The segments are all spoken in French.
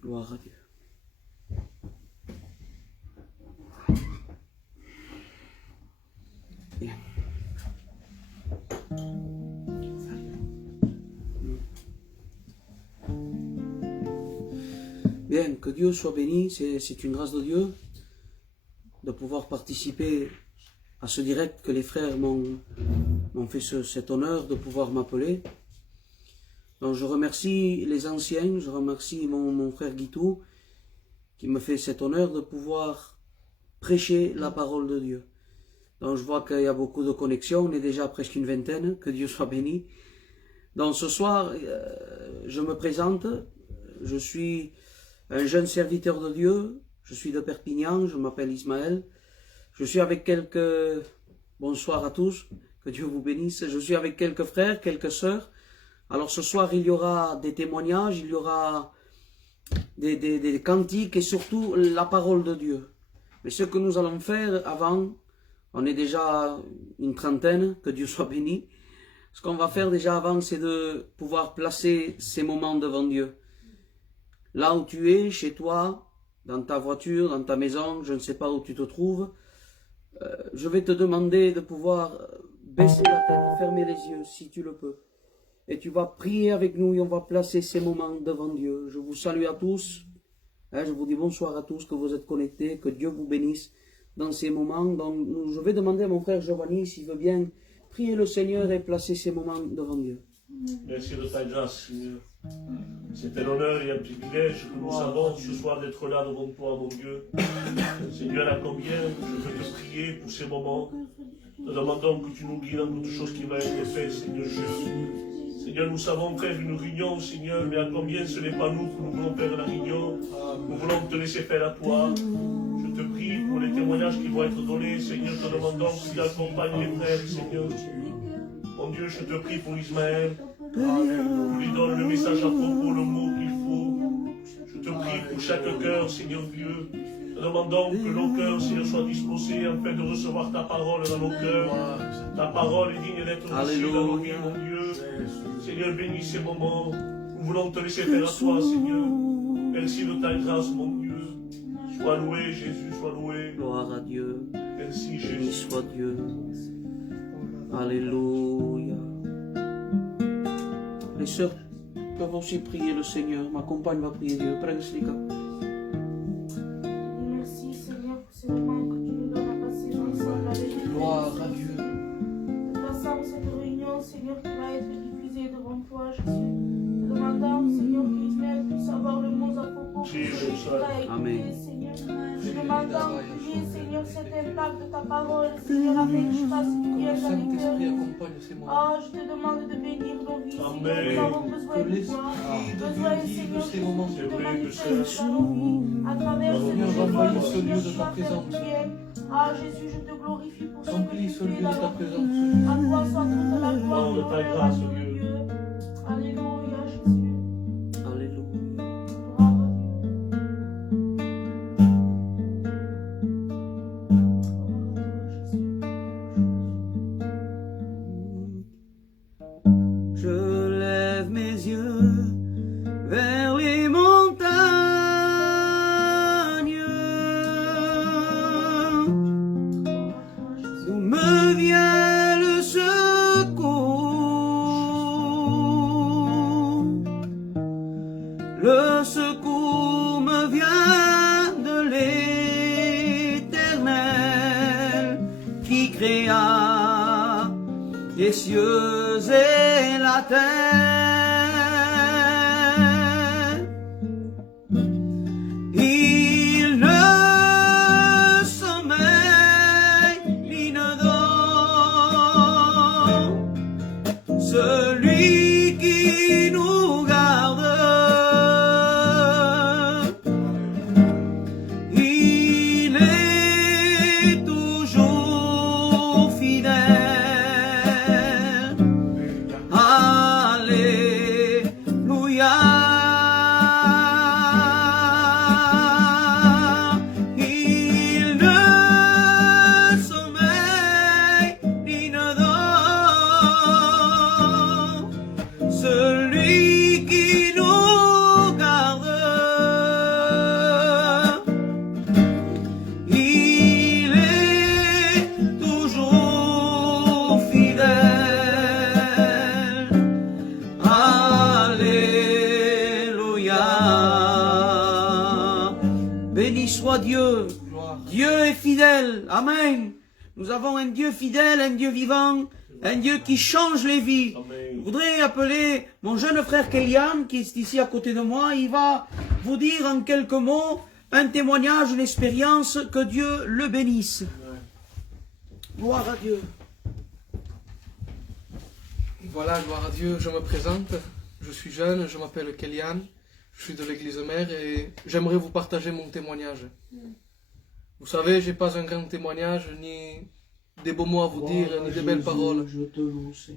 Gloire à Dieu. Bien. Bien, que Dieu soit béni, c'est une grâce de Dieu de pouvoir participer à ce direct que les frères m'ont fait cet honneur de pouvoir m'appeler. Donc je remercie les anciens, je remercie mon frère Guitou qui me fait cet honneur de pouvoir prêcher la parole de Dieu. Donc je vois qu'il y a beaucoup de connexions, on est déjà presque une vingtaine, que Dieu soit béni. Donc ce soir, je me présente, je suis un jeune serviteur de Dieu, je suis de Perpignan, je m'appelle Ismaël. Je suis avec quelques... Bonsoir à tous, que Dieu vous bénisse. Je suis avec quelques frères, quelques sœurs. Alors ce soir, il y aura des témoignages, il y aura des cantiques et surtout la parole de Dieu. Mais ce que nous allons faire avant, on est déjà une trentaine, que Dieu soit béni. Ce qu'on va faire déjà avant, c'est de pouvoir placer ces moments devant Dieu. Là où tu es, chez toi, dans ta voiture, dans ta maison, je ne sais pas où tu te trouves, je vais te demander de pouvoir baisser la tête, fermer les yeux si tu le peux. Et tu vas prier avec nous et on va placer ces moments devant Dieu. Je vous salue à tous. Je vous dis bonsoir à tous, que vous êtes connectés, que Dieu vous bénisse dans ces moments. Donc, je vais demander à mon frère Giovanni s'il veut bien prier le Seigneur et placer ces moments devant Dieu. Merci de ta grâce, Seigneur. C'est un honneur et un privilège que nous avons ce soir d'être là devant toi, mon Dieu. Seigneur, à combien je veux te prier pour ces moments. Nous demandons que tu nous guides dans toutes choses qui vont être faites, Seigneur Jésus. Seigneur, nous savons faire une réunion, Seigneur, mais à combien ce n'est pas nous que nous voulons faire la réunion. Nous voulons te laisser faire à toi. Je te prie pour les témoignages qui vont être donnés, Seigneur, te demandons que tu accompagnes les frères, Seigneur. Mon Dieu, je te prie pour Ismaël. Tu lui donnes le message à propos, le mot qu'il faut. Je te prie pour chaque cœur, Seigneur Dieu. Nous demandons que nos cœurs, Seigneur, soient disposés afin de recevoir ta parole dans nos cœurs. Ta parole est digne d'être reçue dans nos vies, mon Dieu. Seigneur, bénis ces moments. Nous voulons te laisser faire à toi, Seigneur. Merci de ta grâce, mon Dieu. Sois loué, Jésus, sois loué. Gloire à Dieu. Merci, Béni Jésus. soit Dieu. Alléluia. Les sœurs peuvent aussi prier le Seigneur. Ma compagne va prier Dieu. Prends Slika. Merci Seigneur pour ce moment que tu nous donnes à passer ensemble avec nous. Gloire à Dieu. Nous passons cette réunion, Seigneur, qui va être diffusée devant toi, Jésus. Nous demandons, Seigneur, qu'Israël puisse avoir le mot à propos pour celui qui va écouter, Amen. Seigneur. Nous demandons que tu aies, Seigneur, cet impact de ta parole, Seigneur, afin que je fasse du bien dans les cœurs. Oh, je te demande de bénir nos vies, Seigneur. Nous avons besoin de toi. Besoin, Seigneur, que tu te manifestes dans nos vies à travers ce téléphone, Seigneur, tu vas faire du bien. Ah, Jésus, je te glorifie pour ce que tu fais dans nos vies. À toi soit toute la gloire, l'honneur, à ton Dieu. Alléluia, Jésus. Alléluia. Gloire à Dieu. Je lève mes yeux vers les montagnes, d'où me vient le secours. Le secours me vient de l'Éternel qui créa les cieux et la terre. Il ne sommeille ni ne dort, celui qui nous garde. Il est toujours fidèle. Alléluia. Alléluia. Béni soit Dieu. Dieu est fidèle. Amen. Nous avons un Dieu fidèle, un Dieu vivant, un Dieu qui change les vies. Je voudrais appeler mon jeune frère Kélian, qui est ici à côté de moi. Il va vous dire en quelques mots un témoignage, une expérience. Que Dieu le bénisse. Gloire à Dieu. Voilà, gloire à Dieu, je me présente. Je suis jeune, je m'appelle Kélian. Je suis de l'église mère et j'aimerais vous partager mon témoignage. Vous savez, j'ai pas un grand témoignage, ni des beaux mots à vous dire, ni des belles paroles.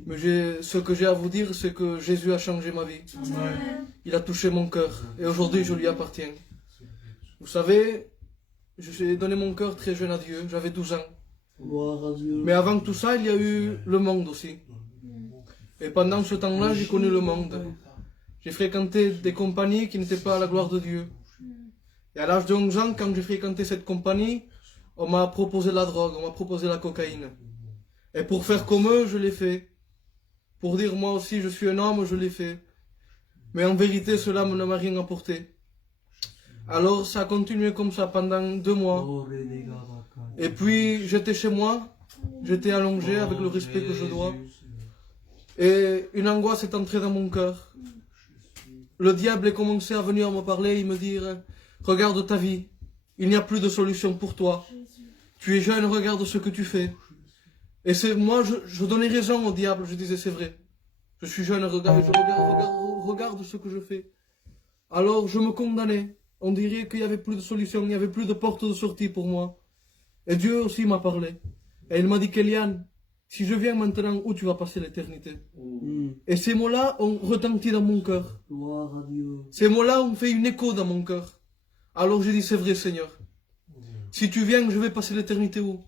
Mais ce que j'ai à vous dire, c'est que Jésus a changé ma vie. Il a touché mon cœur et aujourd'hui je lui appartiens. Vous savez, j'ai donné mon cœur très jeune à Dieu, j'avais 12 ans. Mais avant tout ça, il y a eu le monde aussi. Et pendant ce temps-là, j'ai connu le monde. J'ai fréquenté des compagnies qui n'étaient pas à la gloire de Dieu. Et à l'âge de 11 ans, quand j'ai fréquenté cette compagnie, on m'a proposé la drogue, on m'a proposé la cocaïne. Et pour faire comme eux, je l'ai fait. Pour dire moi aussi je suis un homme, je l'ai fait. Mais en vérité, cela ne m'a rien apporté. Alors ça a continué comme ça pendant 2 mois. Et puis j'étais chez moi, j'étais allongé avec le respect que je dois. Et une angoisse est entrée dans mon cœur. Le diable a commencé à venir me parler et me dire: regarde ta vie, il n'y a plus de solution pour toi. Tu es jeune, regarde ce que tu fais. Et c'est moi, je donnais raison au diable, je disais c'est vrai. Je suis jeune, regarde ce que je fais. Alors je me condamnais. On dirait qu'il n'y avait plus de solution, il n'y avait plus de porte de sortie pour moi. Et Dieu aussi m'a parlé. Et il m'a dit: Kélian, si je viens maintenant, où tu vas passer l'éternité? Et ces mots-là ont retenti dans mon cœur. Ces mots-là ont fait une écho dans mon cœur. Alors j'ai dit: c'est vrai, Seigneur. Si tu viens, je vais passer l'éternité où?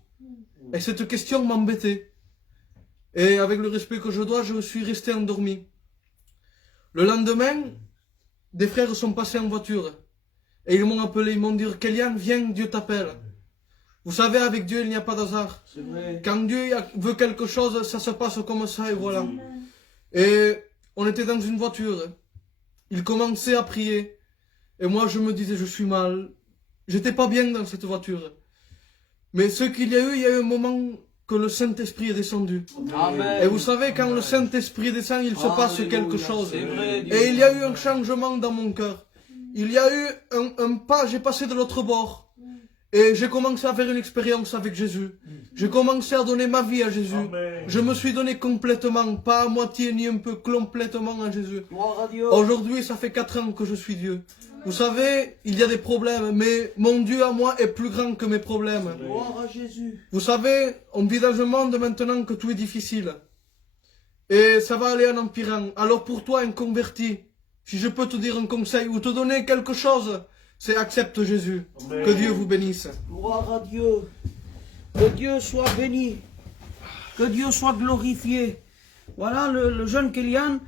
Et cette question m'embêtait. Et avec le respect que je dois, je suis resté endormi. Le lendemain, des frères sont passés en voiture. Et ils m'ont appelé, ils m'ont dit: Kélian, viens, Dieu t'appelle. Vous savez, avec Dieu, il n'y a pas d'hasard. Quand Dieu veut quelque chose, ça se passe comme ça et voilà. Et on était dans une voiture. Il commençait à prier. Et moi, je me disais: je suis mal. J'étais pas bien dans cette voiture. Mais ce qu'il y a eu un moment que le Saint-Esprit est descendu. Amen. Et vous savez, quand le Saint-Esprit descend, il se passe quelque chose. Et il y a eu un changement dans mon cœur. Il y a eu un pas, j'ai passé de l'autre bord. Et j'ai commencé à faire une expérience avec Jésus. J'ai commencé à donner ma vie à Jésus. Amen. Je me suis donné complètement, pas à moitié ni un peu, complètement à Jésus. Aujourd'hui, ça fait 4 ans que je suis Dieu. Vous savez, il y a des problèmes, mais mon Dieu à moi est plus grand que mes problèmes. Gloire à Jésus. Vous savez, on vit dans un monde maintenant que tout est difficile. Et ça va aller en empirant. Alors pour toi, un converti, si je peux te dire un conseil ou te donner quelque chose, c'est accepte Jésus. Amen. Que Dieu vous bénisse. Gloire à Dieu. Que Dieu soit béni. Que Dieu soit glorifié. Voilà le jeune Kélian.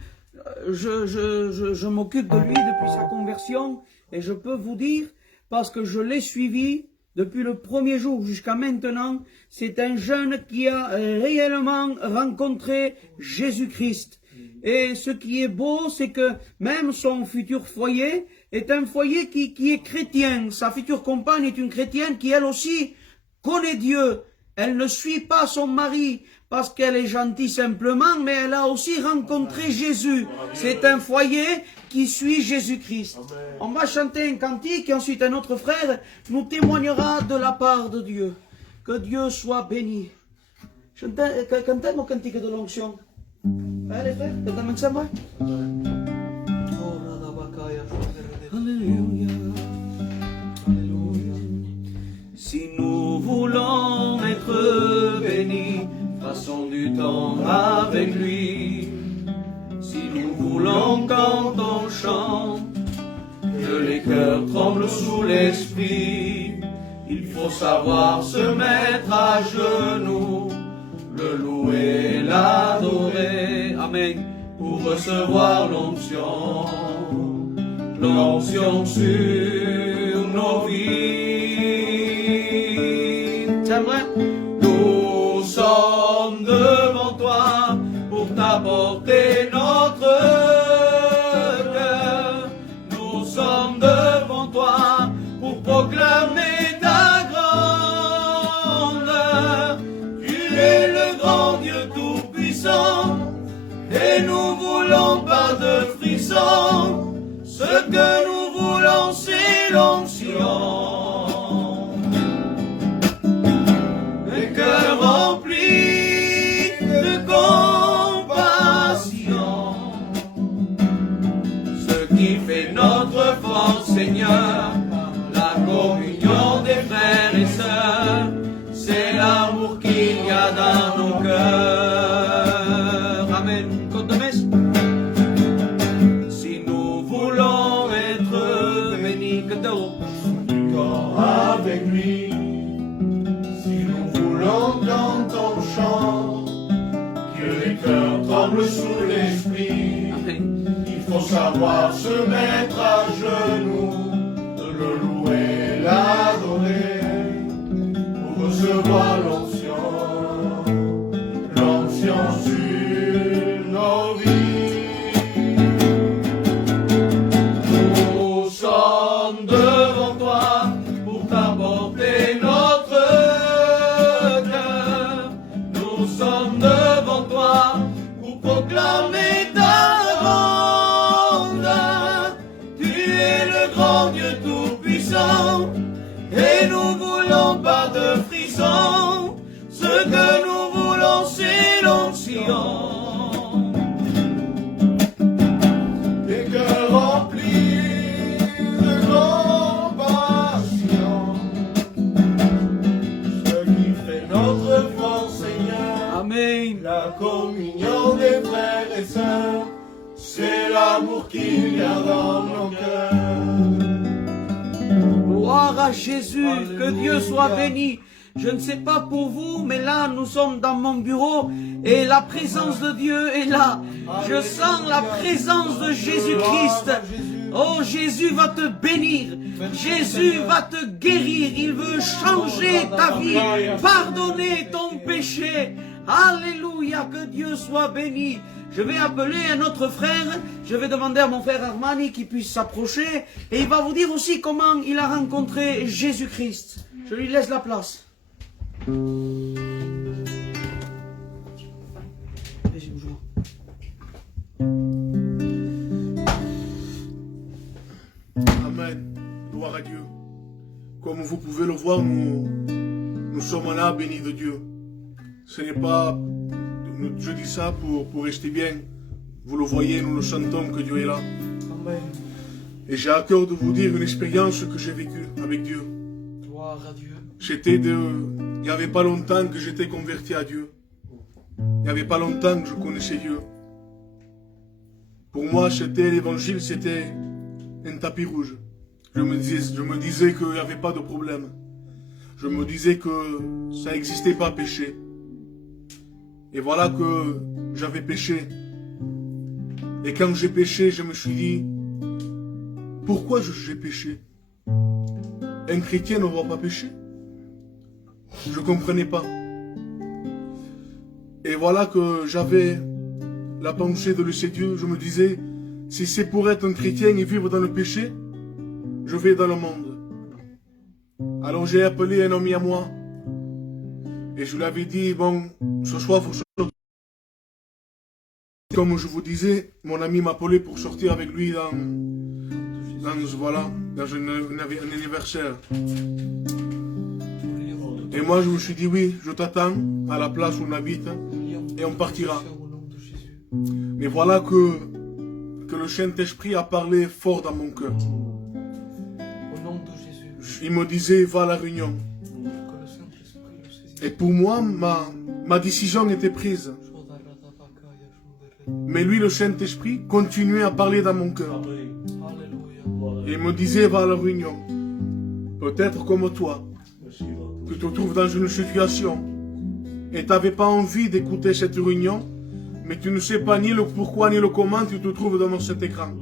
Je m'occupe de lui depuis sa conversion. Et je peux vous dire, parce que je l'ai suivi depuis le premier jour jusqu'à maintenant, c'est un jeune qui a réellement rencontré Jésus-Christ. Et ce qui est beau, c'est que même son futur foyer est un foyer qui est chrétien. Sa future compagne est une chrétienne qui elle aussi connaît Dieu. Elle ne suit pas son mari parce qu'elle est gentille simplement, mais elle a aussi rencontré Jésus. C'est un foyer qui suit Jésus-Christ. On va chanter un cantique et ensuite un autre frère nous témoignera de la part de Dieu. Que Dieu soit béni. Cantez mon cantique de l'onction. Allez frère, cantez ensemble. Alléluia. Si nous voulons être bénis, passons du temps avec lui. Si nous voulons quand on chante, que les cœurs tremblent sous l'esprit, il faut savoir se mettre à genoux, le louer, l'adorer. Amen. Pour recevoir l'onction, l'onction sur nos vies. C'est vrai? Nous sommes devant toi pour t'apporter notre cœur. Nous sommes devant toi pour proclamer ta grandeur. Tu es le grand Dieu tout-puissant, et nous voulons pas de frissons. Ce que nous voulons, c'est l'onction. Les cœurs remplis de compassion. Ce qui fait notre force, Seigneur, la communion des frères et sœurs, c'est l'amour qu'il y a dans nos cœurs. Amen. Côte de messe. Si nous voulons être bénis, que Avec lui, si nous voulons dans ton chant, que les cœurs tremblent sous l'esprit, il faut savoir se mettre à genoux, le louer, l'adorer, pour recevoir l'onction, l'onction sur nos vies. Nous sommes devant toi pour t'apporter notre cœur. Nous sommes devant toi pour proclamer ta grandeur. Tu es le grand Dieu tout-puissant, et nous voulons pas de frissons. Ce que nous voulons, c'est l'onction. Des cœurs remplis de compassion. Ce qui fait notre force, Seigneur, Amen. la communion des frères et sœurs, c'est l'amour qu'il y a dans nos cœurs. Gloire à Jésus, que Dieu soit béni. Je ne sais pas pour vous, mais là, nous sommes dans mon bureau et la présence de Dieu est là. Je sens la présence de Jésus-Christ. Oh, Jésus va te bénir. Jésus va te guérir. Il veut changer ta vie, pardonner ton péché. Alléluia, que Dieu soit béni. Je vais appeler un autre frère. Je vais demander à mon frère Armani qu'il puisse s'approcher. Et il va vous dire aussi comment il a rencontré Jésus-Christ. Je lui laisse la place. Amen. Gloire à Dieu. Comme vous pouvez le voir, nous sommes là bénis de Dieu. Ce n'est pas... Je dis ça pour rester bien. Vous le voyez, nous le sentons que Dieu est là. Amen. Et j'ai à cœur de vous dire une expérience que j'ai vécue avec Dieu. Gloire à Dieu. Il n'y avait pas longtemps que j'étais converti à Dieu. Il n'y avait pas longtemps que je connaissais Dieu. Pour moi, l'évangile, c'était un tapis rouge. Je me disais qu'il n'y avait pas de problème. Je me disais que ça n'existait pas péché. Et voilà que j'avais péché. Et quand j'ai péché, je me suis dit, pourquoi j'ai péché? Un chrétien ne doit pas pécher. Je ne comprenais pas. Et voilà que j'avais la pensée de laisser Dieu. Je me disais, si c'est pour être un chrétien et vivre dans le péché, je vais dans le monde. Alors j'ai appelé un ami à moi. Et je lui avais dit, bon, ce soir, il faut sortir. Comme je vous disais, mon ami m'a appelé pour sortir avec lui dans un anniversaire. Et moi, je me suis dit, oui, je t'attends à la place où on habite et on partira. Mais voilà que le Saint-Esprit a parlé fort dans mon cœur. Il me disait, va à la réunion. Et pour moi, ma décision était prise. Mais lui, le Saint-Esprit, continuait à parler dans mon cœur. Et il me disait, va à la réunion. Peut-être comme toi, tu te trouves dans une situation et tu n'avais pas envie d'écouter cette réunion, mais tu ne sais pas ni le pourquoi ni le comment tu te trouves devant cet écran.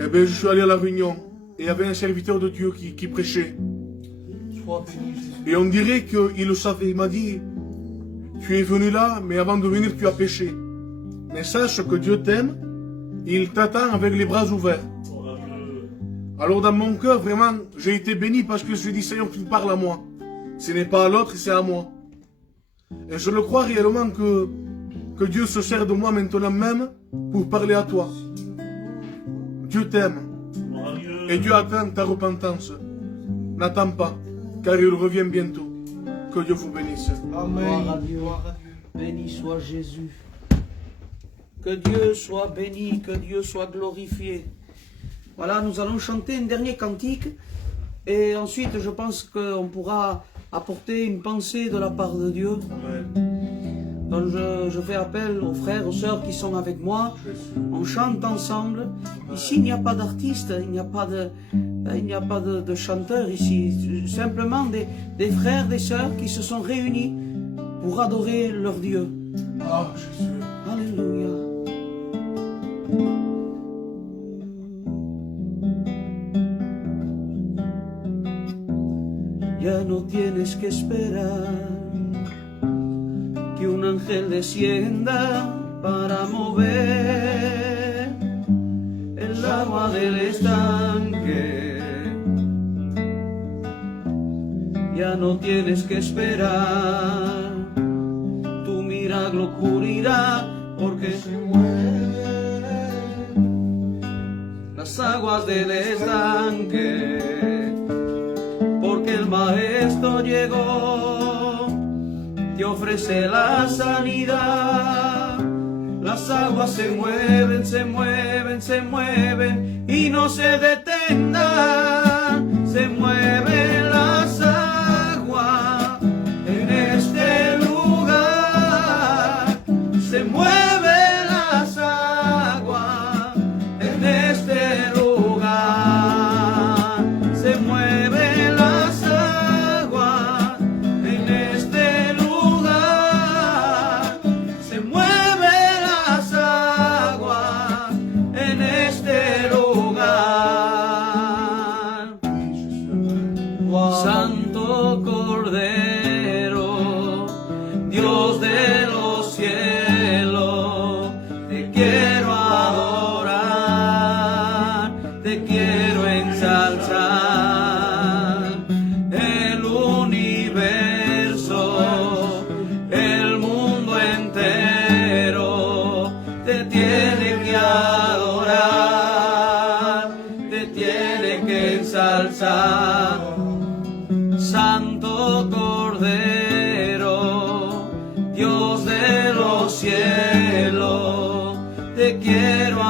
Eh bien, je suis allé à la réunion et il y avait un serviteur de Dieu qui prêchait. Et on dirait qu'il le savait. Il m'a dit, tu es venu là, mais avant de venir, tu as péché. Mais sache que Dieu t'aime, il t'attend avec les bras ouverts. Alors dans mon cœur, vraiment, j'ai été béni parce que je dis, Seigneur, tu parles à moi. Ce n'est pas à l'autre, c'est à moi. Et je le crois réellement que Dieu se sert de moi maintenant même pour parler à toi. Dieu t'aime. Et Dieu attend ta repentance. N'attends pas, car il revient bientôt. Que Dieu vous bénisse. Amen. Gloire à Dieu. Béni soit Jésus. Que Dieu soit béni, que Dieu soit glorifié. Voilà, nous allons chanter un dernier cantique. Et ensuite, je pense qu'on pourra apporter une pensée de la part de Dieu. Donc je fais appel aux frères, aux sœurs qui sont avec moi. On chante ensemble. Ici, il n'y a pas d'artistes, il n'y a pas de chanteurs ici. Simplement des frères, des sœurs qui se sont réunis pour adorer leur Dieu. Ah, Jésus. Alléluia. Ya no tienes que esperar que un ángel descienda para mover el agua del estanque. Ya no tienes que esperar, tu milagro ocurrirá porque se mueven las aguas del estanque, porque el Maestro llegó, te ofrece la sanidad. Las aguas se mueven, se mueven, se mueven y no se detendrán. Se mueven las aguas en este lugar. Se mueven las aguas en este lugar. Se mueven las aguas en este lugar. Se mueven las aguas en este lugar. Santo Cordero, Dios de los cielos, te quiero adorar, te quiero ensalzar. El universo, el mundo entero, te tiene que adorar, te tiene que ensalzar. Santo Cordero, Dios de los cielos, te quiero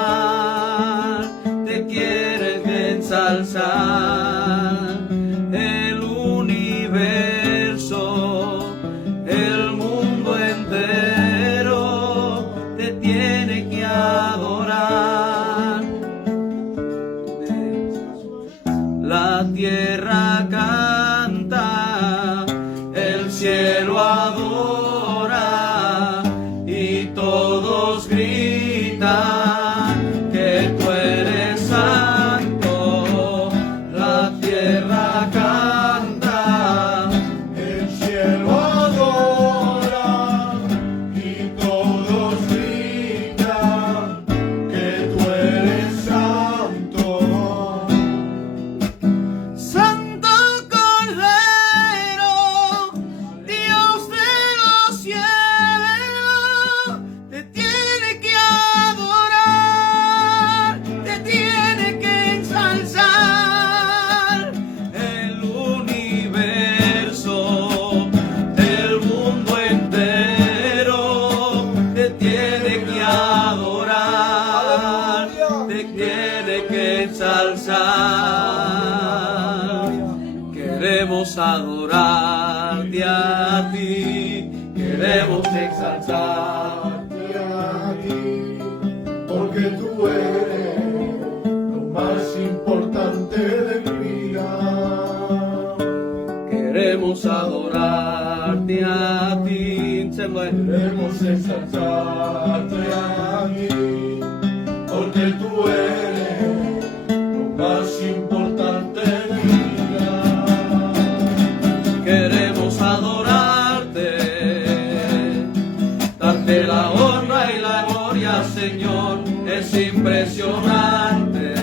adorar, te quiero ensalzar. El universo, el mundo entero, te tiene que adorar. La tierra canta, el cielo adora y todos gritan que tú eres santo. La tierra canta, El cielo adora y todos gritan que tú eres santo. Santo Cordero, Dios de los cielos, te tiene que adorar, te tiene que ensalzar. El universo, el mundo entero, te tiene que adorar, te tiene que ensalzar. Queremos adorarte a ti, queremos exaltarte a ti, Porque tú eres lo más importante de mi vida. queremos adorarte a ti. Queremos exaltarte a ti, porque tú eres lo más importante de mi vida. Queremos adorarte, darte la honra y la gloria, Señor, es impresionante.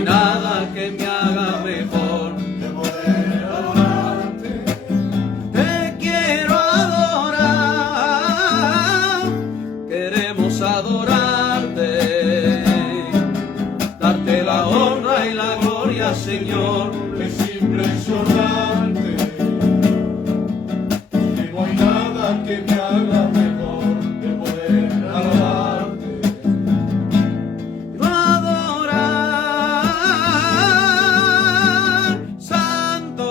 hay nada que me haga mejor. Te quiero adorar, queremos adorarte, darte la honra y la gloria, Señor. Es impresionante, que no hay nada que me haga mejor que poder alabarte. Adorar, santo,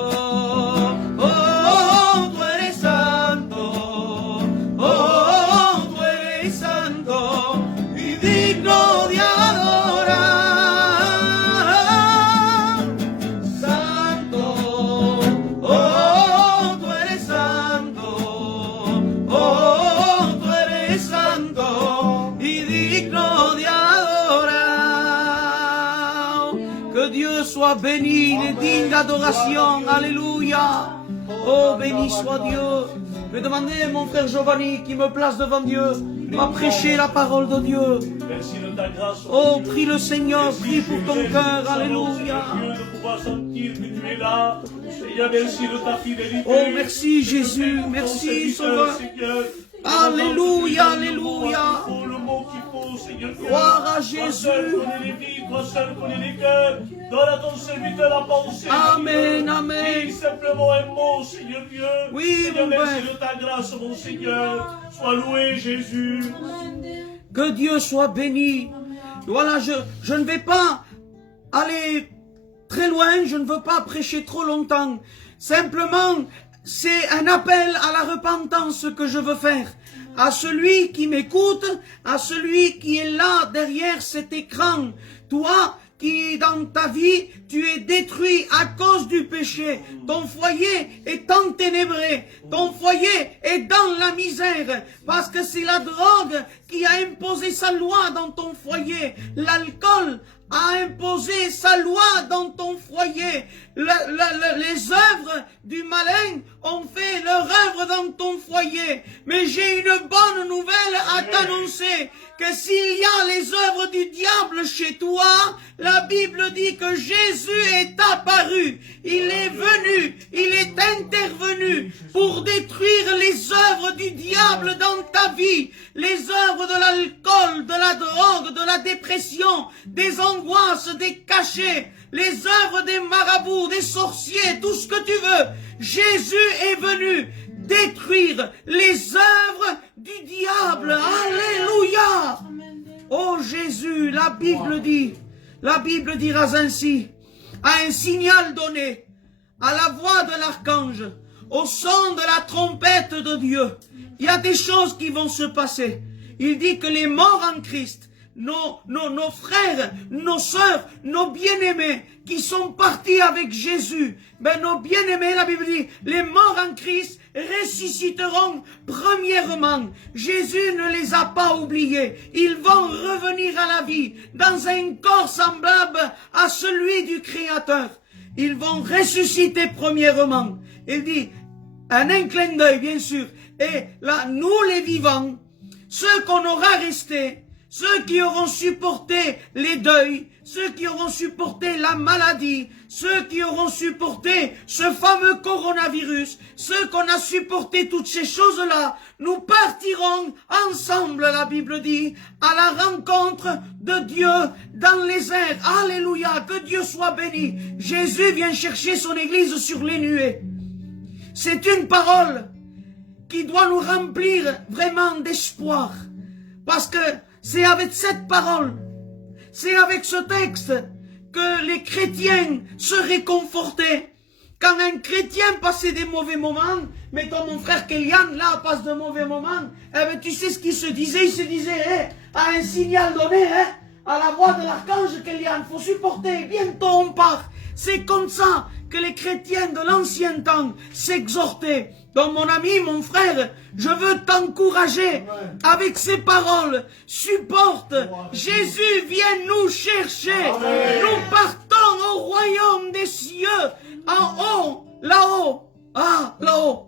oh, tú eres santo, oh, tú eres santo y digno de adorar. Santo, oh, tú eres santo, oh, tú eres santo y digno de adorar. Que Dieu soit béni, il est digne d'adoration, alléluia. Oh, béni soit Dieu. Je vais demander à mon frère Giovanni qui me place devant Dieu à prêcher la parole de Dieu. Merci de ta grâce. Oh, prie le Seigneur, Merci, prie pour ton Jésus, cœur, nous savons, alléluia. Seigneur Dieu, de pouvoir sentir que tu es là. Seigneur, merci de ta fidélité. Oh, merci, Que tu Jésus, fais pour ton merci, serviteur, Sauveur. Seigneur. Alléluia, Le alléluia. mot qu'il faut, Seigneur. Gloire à Toi Jésus. seul connais les vies, toi seul connais les cœurs. Donne à ton serviteur la pensée. Amen, Seigneur. amen. Dis simplement un mot, Seigneur Dieu. Oui, Seigneur, mon merci Père. de ta grâce, mon Seigneur. Sois loué, Jésus. Que Dieu soit béni. Voilà, je ne vais pas aller très loin, je ne veux pas prêcher trop longtemps. Simplement, c'est un appel à la repentance que je veux faire. À celui qui m'écoute, à celui qui est là derrière cet écran. Toi qui dans ta vie, tu es détruit à cause du péché. Ton foyer est enténébré. Ton foyer est dans la misère. Parce que c'est la drogue qui a imposé sa loi dans ton foyer. L'alcool a imposé sa loi dans ton foyer. Les œuvres du malin ont fait leur œuvre dans ton foyer. Mais j'ai une bonne nouvelle à t'annoncer, que s'il y a les œuvres du diable chez toi, la Bible dit que Jésus est apparu. Il est venu, il est intervenu pour détruire les œuvres du diable dans ta vie. Les œuvres de l'alcool, de la drogue, de la dépression, des angoisses, des cachets, les œuvres des marabouts, des sorciers, tout ce que tu veux. Jésus est venu détruire les œuvres du diable. Alléluia. Oh Jésus, la Bible dira ainsi, à un signal donné, à la voix de l'archange, au son de la trompette de Dieu, il y a des choses qui vont se passer. Il dit que les morts en Christ, nos frères, nos sœurs, nos bien-aimés qui sont partis avec Jésus, ben nos bien-aimés, la Bible dit, les morts en Christ ressusciteront premièrement. Jésus ne les a pas oubliés. Ils vont revenir à la vie dans un corps semblable à celui du Créateur. Ils vont ressusciter premièrement. Il dit, un clin d'œil bien sûr. Et là, nous les vivants, ceux qu'on aura restés, ceux qui auront supporté les deuils, ceux qui auront supporté la maladie, ceux qui auront supporté ce fameux coronavirus, ceux qu'on a supporté toutes ces choses-là, nous partirons ensemble, la Bible dit, à la rencontre de Dieu dans les airs. Alléluia, que Dieu soit béni. Jésus vient chercher son église sur les nuées. C'est une parole qui doit nous remplir vraiment d'espoir. Parce que c'est avec cette parole, c'est avec ce texte que les chrétiens seraient confortés. Quand un chrétien passait des mauvais moments, mettons mon frère Kélian, là, passe de mauvais moments, eh ben, tu sais ce qu'il se disait? Il se disait, à un signal donné, à la voix de l'archange Kélian, faut supporter, bientôt on part. C'est comme ça que les chrétiens de l'ancien temps s'exhortaient. Donc mon ami, mon frère, je veux t'encourager avec ces paroles. Supporte, Jésus vient nous chercher. Amen. Nous partons au royaume des cieux, en haut, là-haut. Ah, là-haut.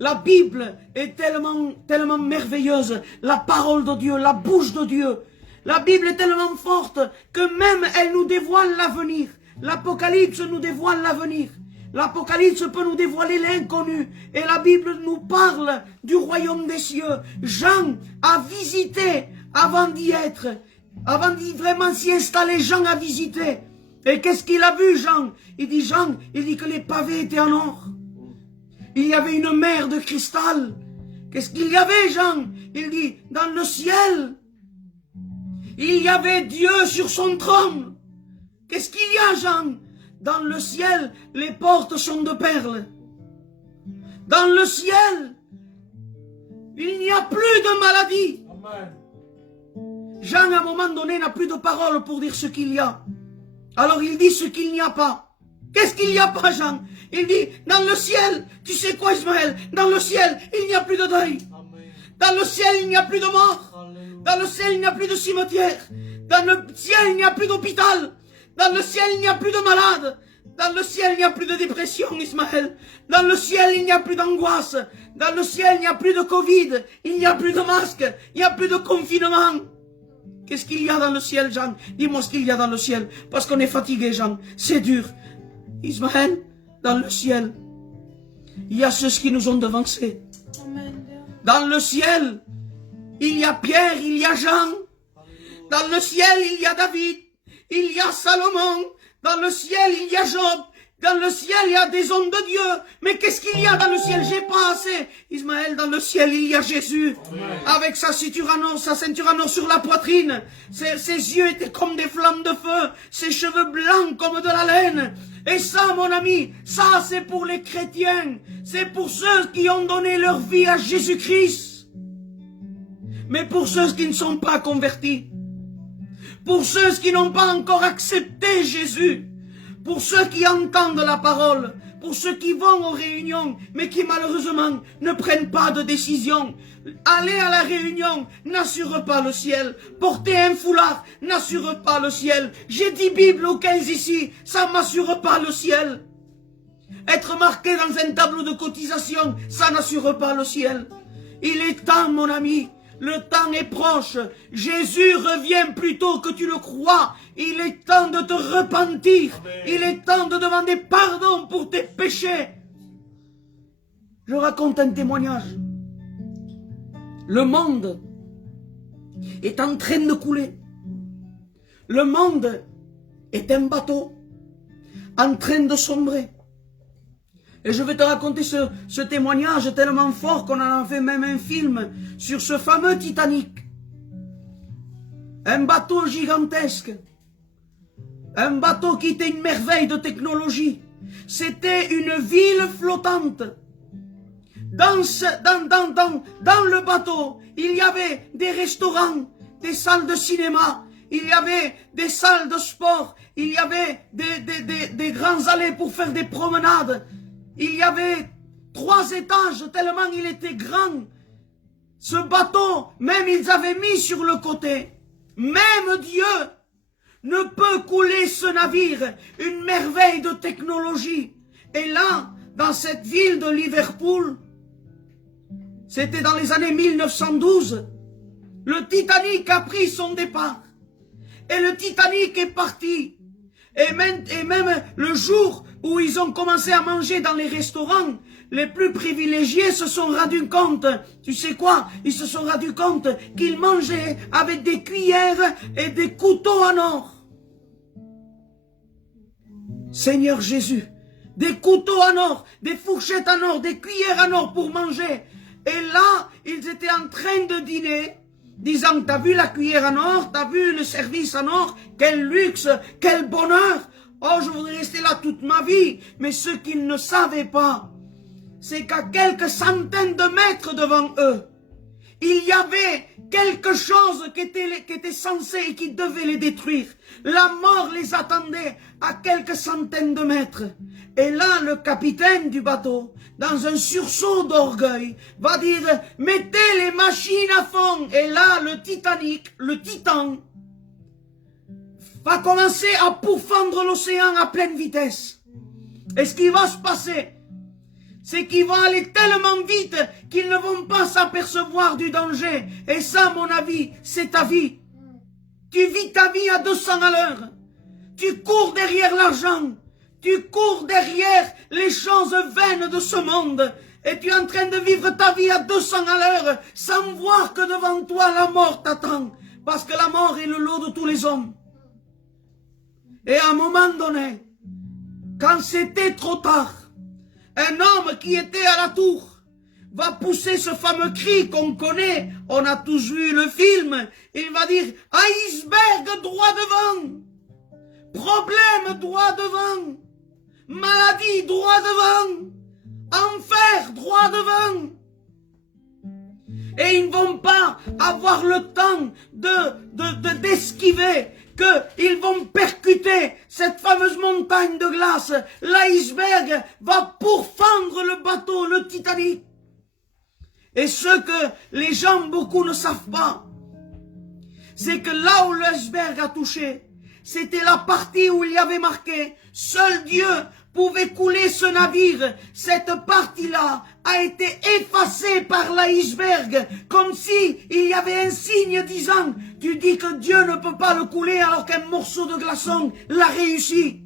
La Bible est tellement merveilleuse. La parole de Dieu, la bouche de Dieu. La Bible est tellement forte que même elle nous dévoile l'avenir. L'Apocalypse nous dévoile l'avenir. L'Apocalypse peut nous dévoiler l'inconnu. Et la Bible nous parle du royaume des cieux. Jean a visité avant d'y être. Avant d'y vraiment s'y installer, Jean a visité. Et qu'est-ce qu'il a vu, Jean? Il dit que les pavés étaient en or. Il y avait une mer de cristal. Qu'est-ce qu'il y avait, Jean? Il dit, dans le ciel, il y avait Dieu sur son trône. Qu'est-ce qu'il y a, Jean? Dans le ciel, les portes sont de perles. Dans le ciel, il n'y a plus de maladie. Amen. Jean, à un moment donné, n'a plus de parole pour dire ce qu'il y a. Alors il dit ce qu'il n'y a pas. Qu'est-ce qu'il n'y a pas, Jean? Il dit, dans le ciel, tu sais quoi, Ismaël? Dans le ciel, il n'y a plus de deuil. Dans le ciel, il n'y a plus de mort. Dans le ciel, il n'y a plus de cimetière. Dans le ciel, il n'y a plus d'hôpital. Dans le ciel, il n'y a plus de malades. Dans le ciel, il n'y a plus de dépression, Ismaël. Dans le ciel, il n'y a plus d'angoisse. Dans le ciel, il n'y a plus de Covid. Il n'y a plus de masque. Il n'y a plus de confinement. Qu'est-ce qu'il y a dans le ciel, Jean? Dis-moi ce qu'il y a dans le ciel. Parce qu'on est fatigué, Jean. C'est dur. Ismaël, dans le ciel, il y a ceux qui nous ont devancés. Dans le ciel, il y a Pierre, il y a Jean. Dans le ciel, il y a David. Il y a Salomon. Dans le ciel, il y a Job. Dans le ciel, il y a des hommes de Dieu. Mais qu'est-ce qu'il y a dans le ciel? J'ai pas assez. Ismaël, dans le ciel, il y a Jésus. Avec sa ceinture en or sur la poitrine. Ses yeux étaient comme des flammes de feu. Ses cheveux blancs comme de la laine. Et ça, mon ami, ça c'est pour les chrétiens. C'est pour ceux qui ont donné leur vie à Jésus-Christ. Mais pour ceux qui ne sont pas convertis. Pour ceux qui n'ont pas encore accepté Jésus. Pour ceux qui entendent la parole, pour ceux qui vont aux réunions, mais qui malheureusement ne prennent pas de décision. Aller à la réunion n'assure pas le ciel. Porter un foulard n'assure pas le ciel. J'ai 10 Bibles auxquelles ici, ça ne m'assure pas le ciel. Être marqué dans un tableau de cotisation, ça n'assure pas le ciel. Il est temps, mon ami. Le temps est proche. Jésus revient plus tôt que tu le crois. Il est temps de te repentir. Amen. Il est temps de demander pardon pour tes péchés. Je raconte un témoignage. Le monde est en train de couler. Le monde est un bateau en train de sombrer. Et je vais te raconter ce témoignage tellement fort qu'on en a fait même un film sur ce fameux Titanic. Un bateau gigantesque. Un bateau qui était une merveille de technologie. C'était une ville flottante. Dans le bateau, il y avait des restaurants, des salles de cinéma, il y avait des salles de sport, il y avait des grands allées pour faire des promenades. Il y avait 3 étages tellement il était grand. Ce bateau, même ils avaient mis sur le côté. Même Dieu ne peut couler ce navire. Une merveille de technologie. Et là, dans cette ville de Liverpool, c'était dans les années 1912, le Titanic a pris son départ. Et le Titanic est parti. Et même le jour où ils ont commencé à manger dans les restaurants, les plus privilégiés se sont rendus compte, tu sais quoi? Ils se sont rendus compte qu'ils mangeaient avec des cuillères et des couteaux en or. Seigneur Jésus, des couteaux en or, des fourchettes en or, des cuillères en or pour manger. Et là, ils étaient en train de dîner, disant, t'as vu la cuillère en or, t'as vu le service en or, quel luxe, quel bonheur. Oh, je voudrais rester là toute ma vie. Mais ce qu'ils ne savaient pas, c'est qu'à quelques centaines de mètres devant eux, il y avait quelque chose qui était censé et qui devait les détruire. La mort les attendait à quelques centaines de mètres. Et là, le capitaine du bateau, dans un sursaut d'orgueil, va dire, mettez les machines à fond. Et là, le Titanic, le Titan, va commencer à pourfendre l'océan à pleine vitesse. Et ce qui va se passer, c'est qu'ils vont aller tellement vite qu'ils ne vont pas s'apercevoir du danger. Et ça, mon avis, c'est ta vie. Tu vis ta vie à 200 à l'heure. Tu cours derrière l'argent. Tu cours derrière les choses vaines de ce monde. Et tu es en train de vivre ta vie à 200 à l'heure sans voir que devant toi la mort t'attend. Parce que la mort est le lot de tous les hommes. Et à un moment donné, quand c'était trop tard, un homme qui était à la tour va pousser ce fameux cri qu'on connaît, on a tous vu le film, il va dire « Iceberg droit devant, problème droit devant, maladie droit devant, enfer droit devant ». Et ils ne vont pas avoir le temps d'esquiver, qu'ils vont percuter cette fameuse montagne de glace. L'iceberg va pourfendre le bateau, le Titanic. Et ce que les gens, beaucoup ne savent pas, c'est que là où l'iceberg a touché, c'était la partie où il y avait marqué « Seul Dieu pouvait couler ce navire ». Cette partie-là a été effacée par l'iceberg, comme si il y avait un signe disant « Tu dis que Dieu ne peut pas le couler alors qu'un morceau de glaçon l'a réussi ».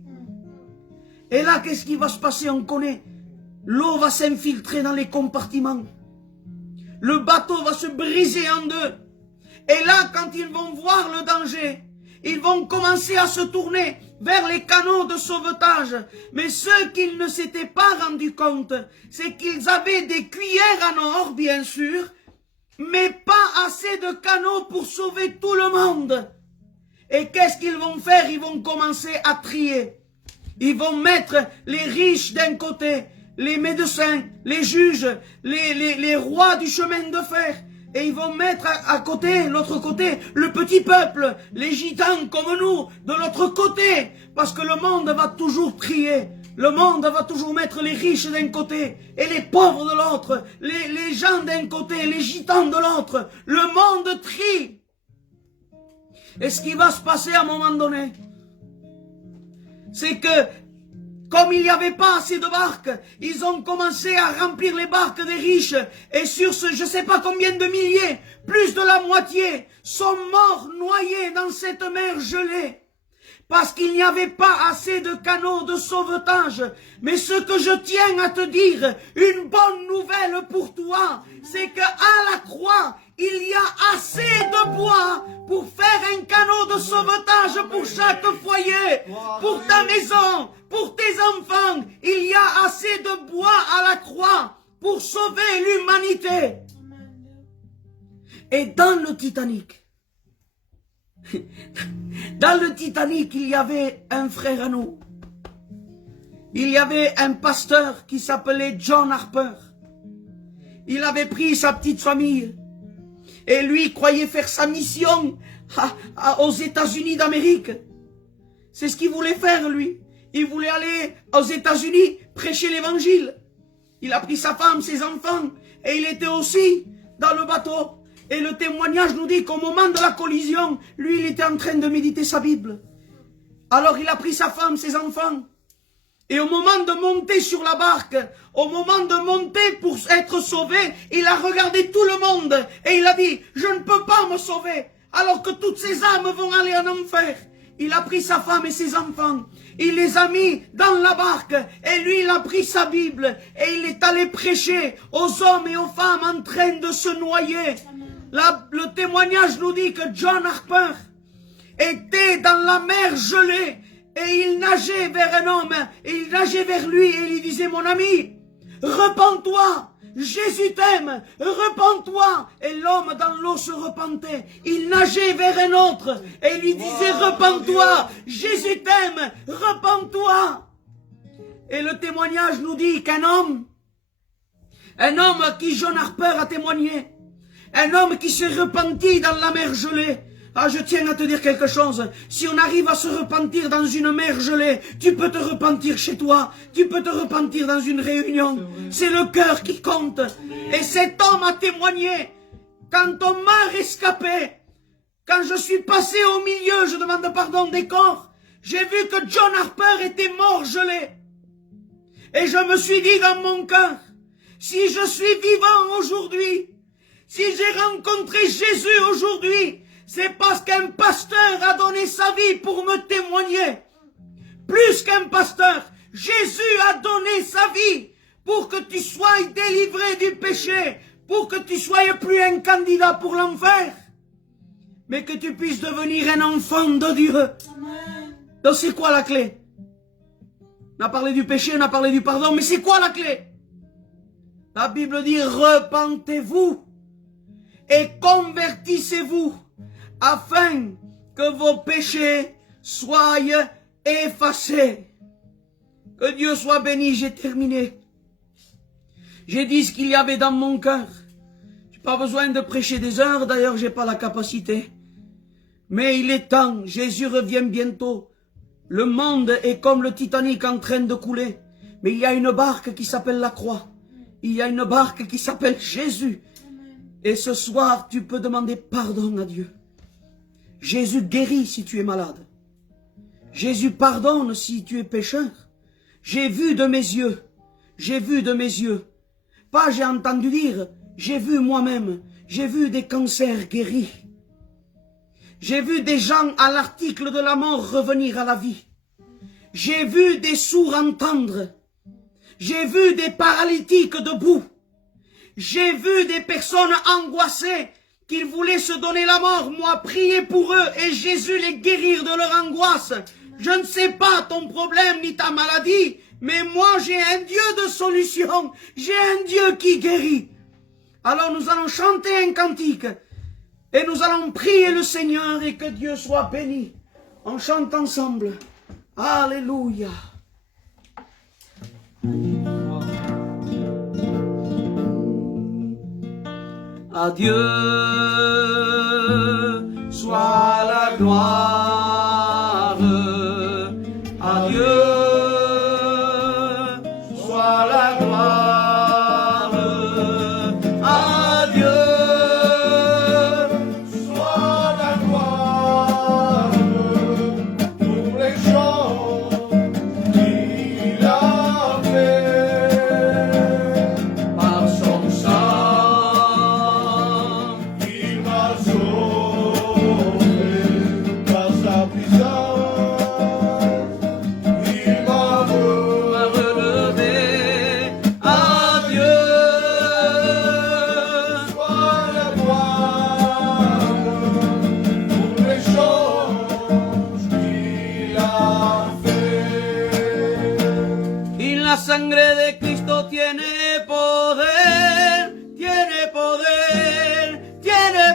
Et là, qu'est-ce qui va se passer? On connaît. L'eau va s'infiltrer dans les compartiments. Le bateau va se briser en deux. Et là, quand ils vont voir le danger, ils vont commencer à se tourner vers les canaux de sauvetage. Mais ce qu'ils ne s'étaient pas rendus compte, c'est qu'ils avaient des cuillères en or, bien sûr, mais pas assez de canaux pour sauver tout le monde. Et qu'est-ce qu'ils vont faire? Ils vont commencer à trier. Ils vont mettre les riches d'un côté, les médecins, les juges, les rois du chemin de fer. Et ils vont mettre à côté, l'autre côté, le petit peuple, les gitans comme nous, de l'autre côté. Parce que le monde va toujours trier. Le monde va toujours mettre les riches d'un côté et les pauvres de l'autre. Les gens d'un côté, les gitans de l'autre. Le monde trie. Et ce qui va se passer à un moment donné, c'est que comme il n'y avait pas assez de barques, ils ont commencé à remplir les barques des riches. Et sur ce, je ne sais pas combien de milliers, plus de la moitié, sont morts noyés dans cette mer gelée. Parce qu'il n'y avait pas assez de canaux de sauvetage. Mais ce que je tiens à te dire, une bonne nouvelle pour toi, c'est qu'à la croix, il y a assez de bois pour faire un canot de sauvetage pour chaque foyer, pour ta maison, pour tes enfants. Il y a assez de bois à la croix pour sauver l'humanité. Et dans le Titanic, il y avait un frère à nous. Il y avait un pasteur qui s'appelait John Harper. Il avait pris sa petite famille et lui croyait faire sa mission aux États-Unis d'Amérique. C'est ce qu'il voulait faire, lui. Il voulait aller aux États-Unis prêcher l'évangile. Il a pris sa femme, ses enfants, et il était aussi dans le bateau. Et le témoignage nous dit qu'au moment de la collision, lui, il était en train de méditer sa Bible. Alors il a pris sa femme, ses enfants. Et au moment de monter sur la barque, au moment de monter pour être sauvé, il a regardé tout le monde et il a dit « Je ne peux pas me sauver alors que toutes ces âmes vont aller en enfer. » Il a pris sa femme et ses enfants, il les a mis dans la barque et lui il a pris sa Bible et il est allé prêcher aux hommes et aux femmes en train de se noyer. Le témoignage nous dit que John Harper était dans la mer gelée. Et il nageait vers un homme, et il nageait vers lui, et il lui disait, mon ami, repens-toi, Jésus t'aime, repens-toi. Et l'homme dans l'eau se repentait. Il nageait vers un autre, et il lui disait, repens-toi, Jésus t'aime, repens-toi. Et le témoignage nous dit qu'un homme à qui John Harper a témoigné, un homme qui s'est repenti dans la mer gelée. Ah, je tiens à te dire quelque chose. Si on arrive à se repentir dans une mer gelée, tu peux te repentir chez toi. Tu peux te repentir dans une réunion. C'est le cœur qui compte. Et cet homme a témoigné. Quand on m'a rescapé, quand je suis passé au milieu, je demande pardon, des corps, j'ai vu que John Harper était mort gelé. Et je me suis dit dans mon cœur, si je suis vivant aujourd'hui, si j'ai rencontré Jésus aujourd'hui, c'est parce qu'un pasteur a donné sa vie pour me témoigner. Plus qu'un pasteur, Jésus a donné sa vie pour que tu sois délivré du péché, pour que tu sois plus un candidat pour l'enfer, mais que tu puisses devenir un enfant de Dieu. Donc c'est quoi la clé? On a parlé du péché, on a parlé du pardon, mais c'est quoi la clé? La Bible dit, repentez-vous et convertissez-vous afin que vos péchés soient effacés. Que Dieu soit béni, j'ai terminé. J'ai dit ce qu'il y avait dans mon cœur. Je n'ai pas besoin de prêcher des heures, d'ailleurs j'ai pas la capacité. Mais il est temps, Jésus revient bientôt. Le monde est comme le Titanic en train de couler. Mais il y a une barque qui s'appelle la croix. Il y a une barque qui s'appelle Jésus. Et ce soir, tu peux demander pardon à Dieu. Jésus guérit si tu es malade. Jésus pardonne si tu es pécheur. J'ai vu de mes yeux. J'ai vu de mes yeux. Pas j'ai entendu dire, j'ai vu moi-même. J'ai vu des cancers guéris. J'ai vu des gens à l'article de la mort revenir à la vie. J'ai vu des sourds entendre. J'ai vu des paralytiques debout. J'ai vu des personnes angoissées qu'ils voulaient se donner la mort. Moi, prier pour eux et Jésus les guérir de leur angoisse. Je ne sais pas ton problème ni ta maladie, mais moi j'ai un Dieu de solution. J'ai un Dieu qui guérit. Alors nous allons chanter un cantique et nous allons prier le Seigneur et que Dieu soit béni. On chante ensemble. Alléluia. À Dieu soit la gloire. À Dieu soit la gloire. À Dieu Soit la gloire pour les gens qu'il a fait. par son sang. Il m'a sauvé par sa puissance. Il m'a Relevé à Dieu. soit la gloire pour les choses qu'il a fait. Y la sangre de Cristo tiene poder, tiene poder, tiene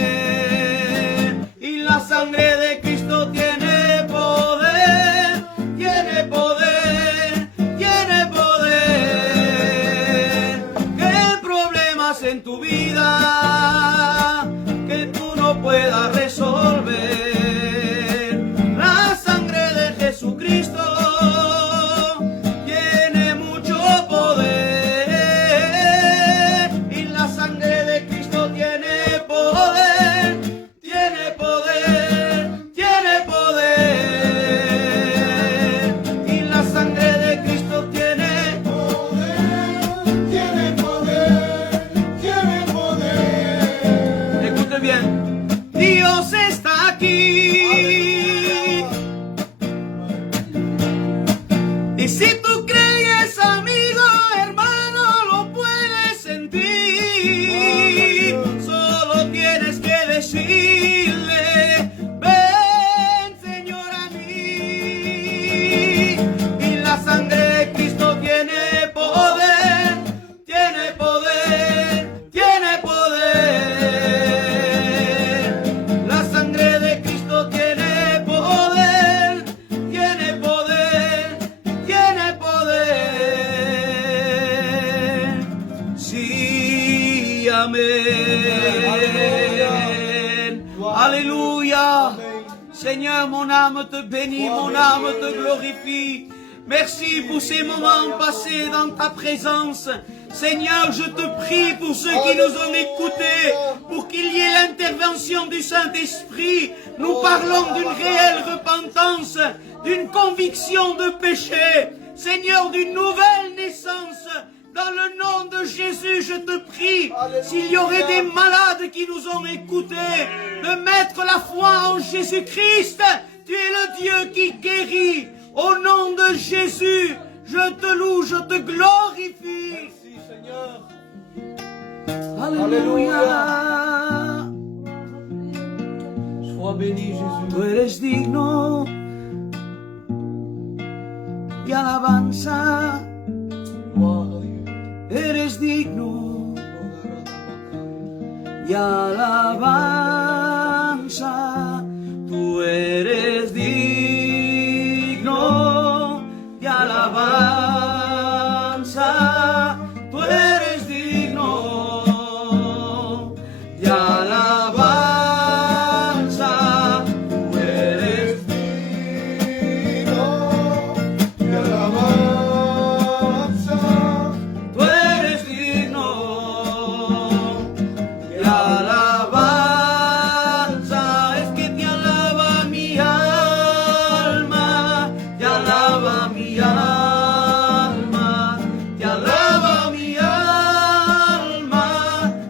poder. Y la sangre de Cristo tiene poder, tiene poder, tiene poder. ¿Qué problemas en tu vida que tú no puedas resolver? La sangre de Jesucristo tiene mucho poder. Y la sangre de Cristo tiene poder, tiene poder, tiene poder. Y la sangre de Cristo tiene Tiene poder, tiene poder. Escuche bien. Dios está aquí. Y si tú crees, amigo, hermano, lo puedes sentir. Solo tienes que decirle, ven, Señor, a mí. Y la sangre de Cristo tiene poder, tiene poder, tiene poder. La sangre de Cristo tiene poder, tiene poder, tiene poder. Sí, amén. Alléluia. Seigneur, mon âme te bénit, mon âme te glorifie. Merci pour ces moments passés dans ta présence. Seigneur, je te prie pour ceux qui nous ont écoutés, pour qu'il y ait l'intervention du Saint-Esprit. Nous parlons d'une réelle repentance, d'une conviction de péché. Seigneur, d'une nouvelle naissance. Dans le nom de Jésus, je te prie, s'il y aurait des malades qui nous ont écoutés, de mettre la foi en Jésus-Christ. Tu es le Dieu qui guérit. Au nom de Jésus, je te loue, je te glorifie. Merci Seigneur. Alléluia. Sois béni Jésus. Tú eres digno de alabanza. Gloire à Dieu. Eres digno de alabanza. Tú eres digno de alabanza. Tú eres digno de alabanza. Tú eres digno de alabanza. Tú eres digno de alabanza. Es que te alaba mi alma, te alaba mi alma, te alaba mi alma,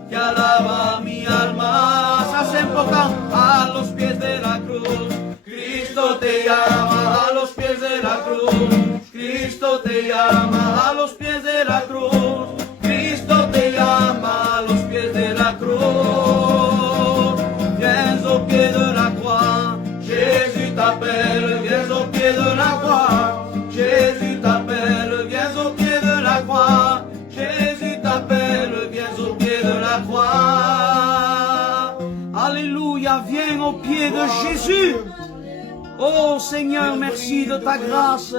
te alaba mi alma. Se hacen pocas a los pies de la cruz. Cristo te llama a los pies de la cruz. Cristo te llama a los pies de la cruz. Cristo te llama a los pies de la cruz. Viens au pied de la croix. Jésus t'appelle, viens au pied de la croix. Jésus t'appelle, viens au pied de la croix. Jésus t'appelle, viens au pied de la croix. Alléluia, viens au pied de Jésus. Oh Seigneur, merci de ta grâce.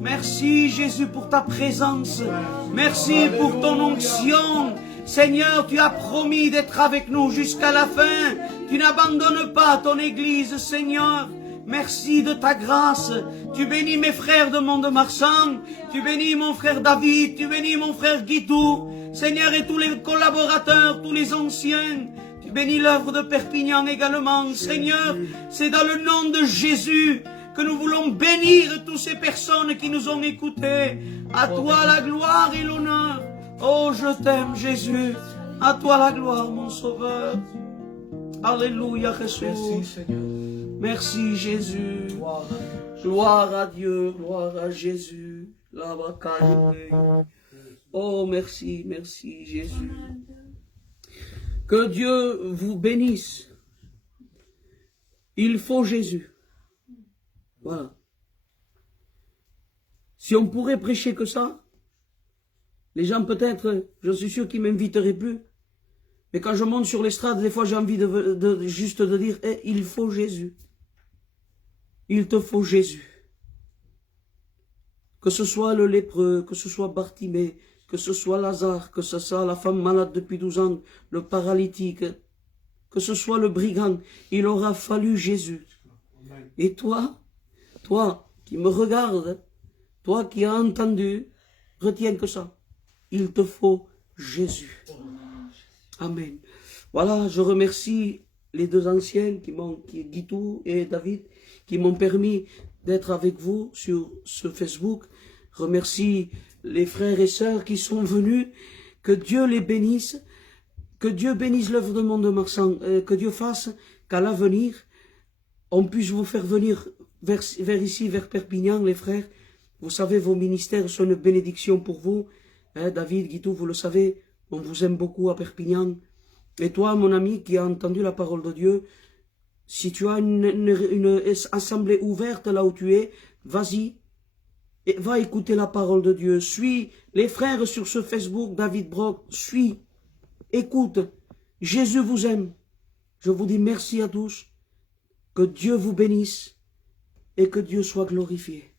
Merci Jésus pour ta présence. Merci pour ton onction. Seigneur, tu as promis d'être avec nous jusqu'à la fin. Tu n'abandonnes pas ton Église, Seigneur. Merci de ta grâce. Tu bénis mes frères de Mont-de-Marsan. Tu bénis mon frère David. Tu bénis mon frère Guitou. Seigneur, et tous les collaborateurs, tous les anciens. Tu bénis l'œuvre de Perpignan également. Seigneur, c'est dans le nom de Jésus que nous voulons bénir toutes ces personnes qui nous ont écoutés. À toi la gloire et l'honneur. Oh, je t'aime Jésus. À toi la gloire, mon Sauveur. Alléluia, Jésus. Merci Seigneur. Merci Jésus. Gloire à Dieu. Gloire à Dieu, gloire à Jésus. La bataille. Oh, merci, merci Jésus. Que Dieu vous bénisse. Il faut Jésus. Voilà. Si on pourrait prêcher que ça, les gens peut-être, je suis sûr qu'ils ne m'inviteraient plus. Mais quand je monte sur l'estrade, des fois j'ai envie juste de dire, il faut Jésus. Il te faut Jésus. Que ce soit le lépreux, que ce soit Bartimée, que ce soit Lazare, que ce soit la femme malade depuis 12 ans, le paralytique, que ce soit le brigand, il aura fallu Jésus. Et toi qui me regardes, toi qui as entendu, retiens que ça. Il te faut Jésus. Amen. Voilà, je remercie les deux anciens, Guitou et David, qui m'ont permis d'être avec vous sur ce Facebook. Remercie les frères et sœurs qui sont venus. Que Dieu les bénisse. Que Dieu bénisse l'œuvre de Mont-de-Marsan. Que Dieu fasse qu'à l'avenir, on puisse vous faire venir vers ici, vers Perpignan, les frères. Vous savez, vos ministères sont une bénédiction pour vous. David, Guitou, vous le savez, on vous aime beaucoup à Perpignan. Et toi, mon ami, qui a entendu la parole de Dieu, si tu as une assemblée ouverte là où tu es, vas-y, et va écouter la parole de Dieu. Suis les frères sur ce Facebook, David Brock, suis, écoute. Jésus vous aime. Je vous dis merci à tous. Que Dieu vous bénisse et que Dieu soit glorifié.